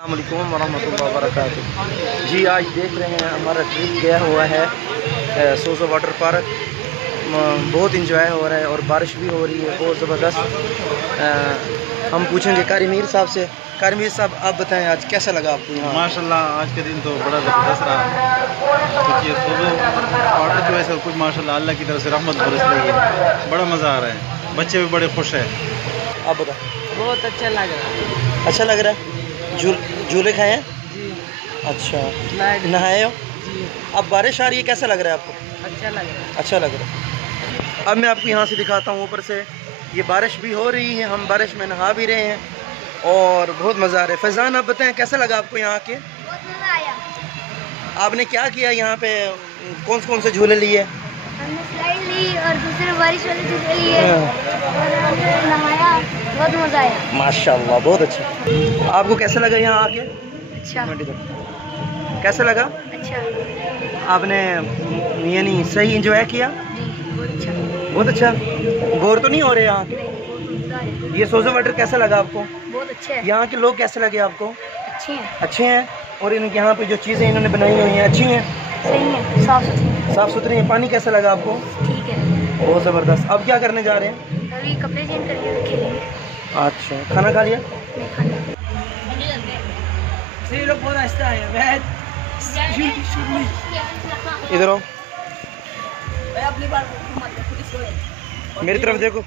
अस्सलाम वालेकुम वरहमतुल्लाहि वबरकातुहू। जी आज देख रहे हैं हमारा ट्रिप गया हुआ है सोजो वाटर पार्क। बहुत इंजॉय हो रहा है और बारिश भी हो रही है बहुत ज़बरदस्त। हम पूछेंगे कारीमीर साहब से। कारीमीर साहब आप बताएं आज कैसा लगा आपको यहाँ? माशाल्लाह आज के दिन तो बड़ा ज़बरदस्त रहा। कुछ ये सोजो वाटर की वजह से कुछ माशाल्लाह अल्लाह की तरफ से रहमत बरस रही है। बड़ा मज़ा आ रहा है, बच्चे भी बड़े खुश हैं। आप बता। बहुत अच्छा लग रहा है। अच्छा लग रहा है। झूले खाए हैं? जी। अच्छा स्लाइड नहाए हो? जी। अब बारिश आ रही है, कैसा लग रहा है आपको? अच्छा लग रहा है। अच्छा लग रहा है। अब मैं आपको यहाँ से दिखाता हूँ ऊपर से। ये बारिश भी हो रही है, हम बारिश में नहा भी रहे हैं और बहुत मज़ा आ रहा है। फैज़ान आप बताएं कैसा लगा आपको यहाँ के? बहुत मज़ा आया। आपने क्या किया यहाँ पे? कौन से झूले लिए? हमने स्लाइड ली और दूसरे बारिश वाले झूले लिए और हमने नहाया। बहुत मज़ा आया। माशाल्लाह बहुत अच्छा। आपको कैसा लगा यहाँ आके? अच्छा। कैसा लगा? अच्छा आपने यानी सही इंजॉय किया? जी बहुत अच्छा। बहुत अच्छा। बोर तो नहीं हो रहे यहाँ के? नहीं, बहुत मज़ा आया। ये सोजो वाटर कैसा लगा आपको? बहुत अच्छे है। यहाँ के लोग कैसे लगे आपको? अच्छे हैं। अच्छे हैं। और इनके यहाँ पे जो चीज़ें इन्होंने बनाई हुई हैं अच्छी हैं? सही है, साफ सुथरे। साफ़ सुथरी हैं। पानी कैसा लगा आपको? ठीक है। बहुत ज़बरदस्त। अब क्या करने जा रहे हैं? अभी कपड़े चेंज करके खेलेंगे। अच्छा खाना खा लिया? नहीं खाना। लोग बहुत आहिस्ता आए हैं। इधर आओ, अपनी बात मेरी तरफ देखो।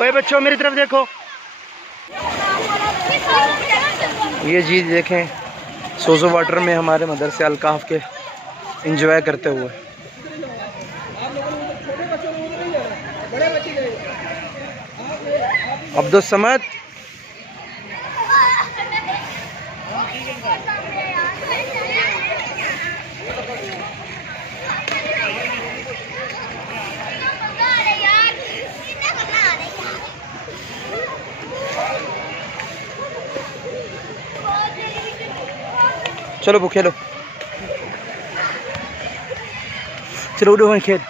ओए बच्चों मेरी तरफ देखो। ये जी देखें सोजो वाटर में हमारे मदरसे अलकाफ के एंजॉय करते हुए। अब्दुल समद चलो वो खेलो, चलो उड़ो वहीं खेल।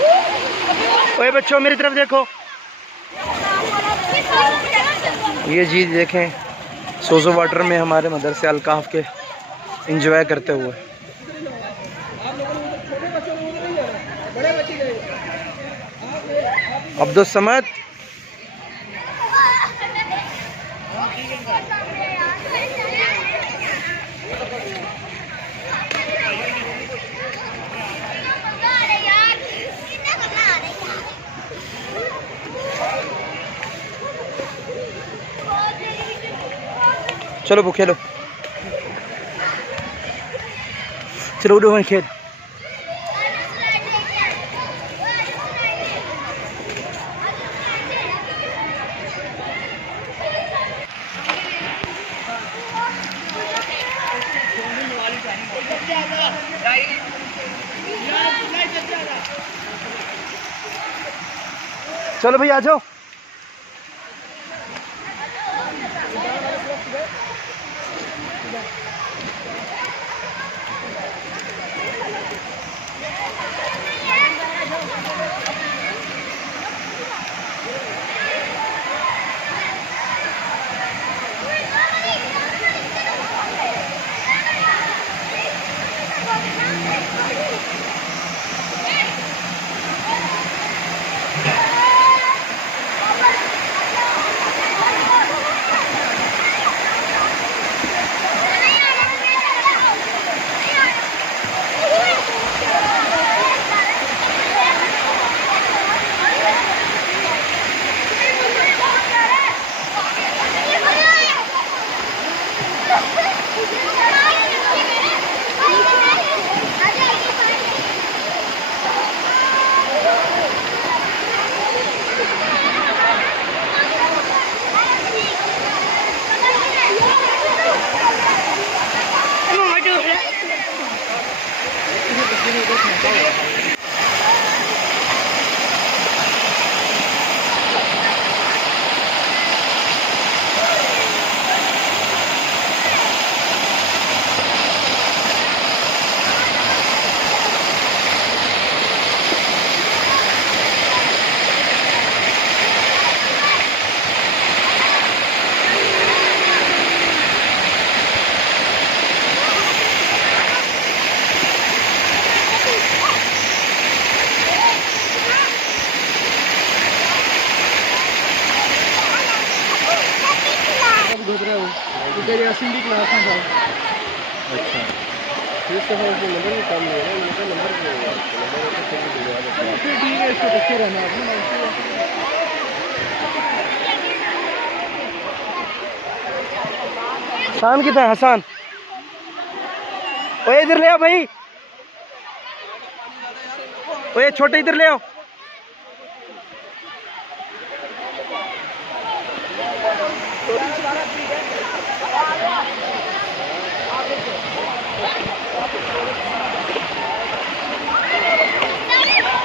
ओए बच्चों मेरी तरफ देखो। ये जी देखें सोजो वाटर में हमारे मदरसे अलकाफ के एंजॉय करते हुए। अब्दुल समद चलो वो खेलो, चलो उड़ो वहीं खेल। चलो भैया आ जाओ। इधर यासीन की क्लास में था। अच्छा ठीक है, उसने नंबर भी काम लिया ना, उनका नंबर भी होगा, नंबर तो फिर भी दिया। फिर ठीक है, इसको देखते रहना आपने। हसान कितना है हसान? ओए इधर ले आओ भाई, ओए छोटे इधर ले आओ।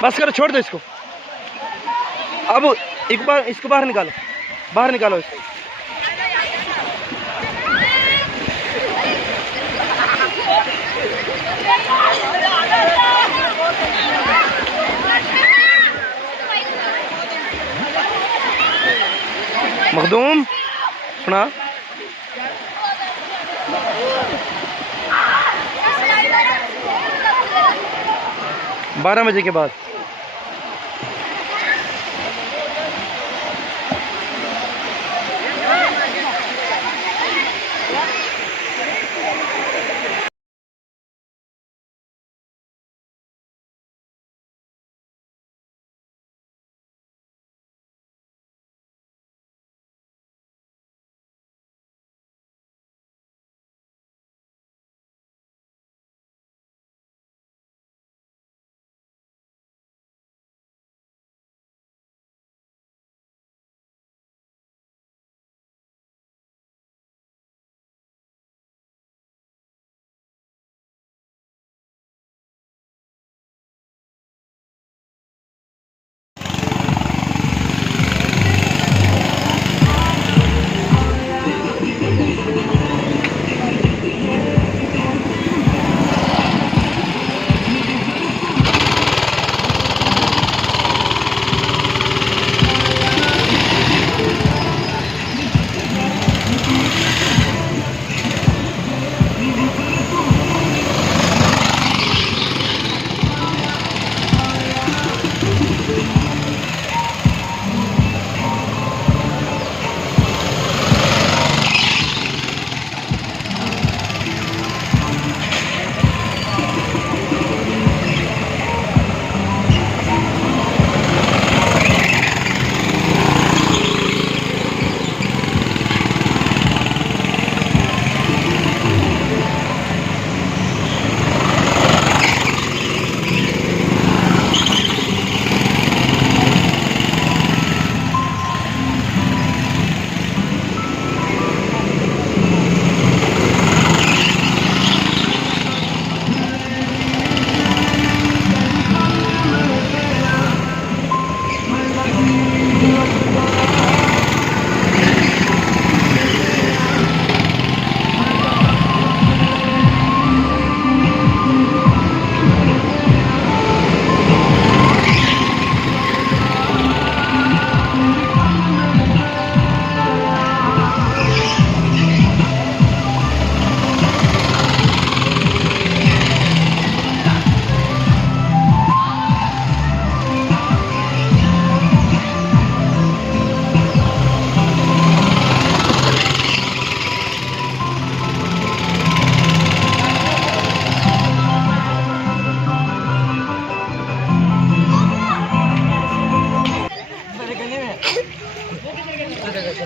बस करो, छोड़ दो इसको। अब एक बार इसको बाहर निकालो, बाहर निकालो इसको। मखदूम सुना 12 बजे के बाद।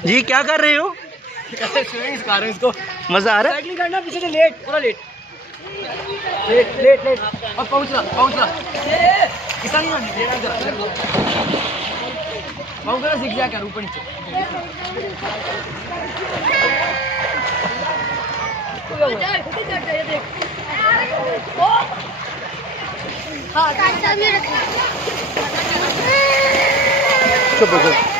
जी क्या कर रहे हो? स्विमिंग सिखा रहे हैं इसको। मजा आ रहा है? साइकिलिंग करना पीछे से लेट, पूरा लेट लेट लेट लेट। अब पहुंचना पहुंचना कितना नहीं पहुंचना, zigzag कर ऊपर नीचे। हाँ, चुप हो जाओ।